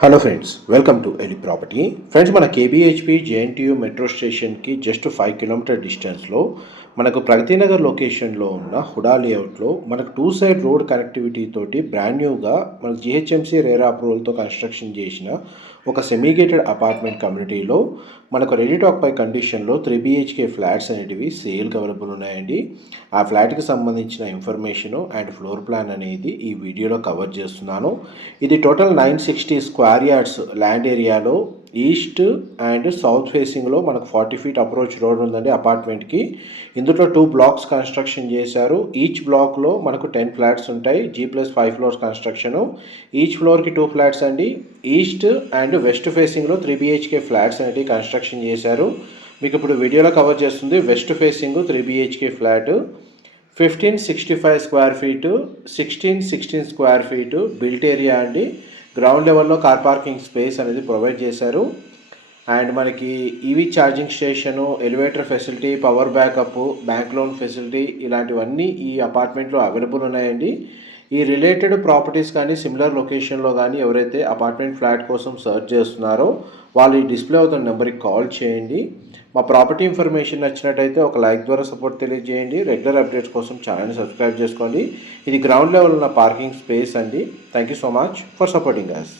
Hello friends, welcome to ఎలి property. Friends, మన KBHP JNTU metro స్టేషన్కి జస్ట్ 5 కిలోమీటర్ డిస్టెన్స్లో మనకు ప్రగతినగర్ లొకేషన్లో ఉన్న హుడా లేఅవుట్లో మనకు 2 సైడ్ రోడ్ కనెక్టివిటీ తోటి బ్రాండ్ న్యూగా మన జిహెచ్ఎంసీ రేరా అప్రూవల్తో కన్స్ట్రక్షన్ చేసిన ఒక సెమీగేటెడ్ అపార్ట్మెంట్ కమ్యూనిటీలో మనకు రెడీ టాక్ పై కండిషన్లో 3 BHK ఫ్లాట్స్ అనేటివి సేల్కి అవైలబుల్ ఉన్నాయండి. ఆ ఫ్లాట్కి సంబంధించిన ఇన్ఫర్మేషను అండ్ ఫ్లోర్ ప్లాన్ అనేది ఈ వీడియోలో కవర్ చేస్తున్నాను. ఇది టోటల్ 960 స్క్వేర్ యార్డ్స్ ల్యాండ్ ఏరియాలో ఈస్ట్ అండ్ సౌత్ ఫేసింగ్లో మనకు 40 feet అప్రోచ్ రోడ్ ఉందండి అపార్ట్మెంట్కి. ఇందులో 2 blocks కన్స్ట్రక్షన్ చేశారు. ఈచ్ బ్లాక్లో మనకు 10 ఫ్లాట్స్ ఉంటాయి. G+5 floors construction. ఈచ్ ఫ్లోర్కి 2 ఫ్లాట్స్ అండి. ఈస్ట్ అండ్ వెస్ట్ ఫేసింగ్లో 3 BHK ఫ్లాట్స్ అనేవి కన్స్ట్రక్షన్ చేశారు. మీకు ఇప్పుడు వీడియోలో కవర్ చేస్తుంది west facing 3 BHK flat 1565 square feet, 1616 square feet built area అండి. గ్రౌండ్ లెవెల్లో కార్ పార్కింగ్ స్పేస్ అనేది ప్రొవైడ్ చేశారు. అండ్ మనకి EV charging station, elevator facility, power backup, bank loan facility ఇలాంటివన్నీ ఈ అపార్ట్మెంట్లో అవైలబుల్ ఉన్నాయండి. ఈ రిలేటెడ్ ప్రాపర్టీస్ కానీ సిమిలర్ లొకేషన్లో కానీ ఎవరైతే అపార్ట్మెంట్ ఫ్లాట్ కోసం సర్చ్ చేస్తున్నారో వాళ్ళు ఈ డిస్ప్లే అవుతున్న నెంబర్కి కాల్ చేయండి. మా ప్రాపర్టీ ఇన్ఫర్మేషన్ నచ్చినట్టయితే ఒక లైక్ ద్వారా సపోర్ట్ తెలియజేయండి. రెగ్యులర్ అప్డేట్స్ కోసం ఛానల్ని సబ్స్క్రైబ్ చేసుకోండి. ఇది గ్రౌండ్ లెవెల్ ఉన్న పార్కింగ్ స్పేస్ అండి. Thank you so much for supporting us.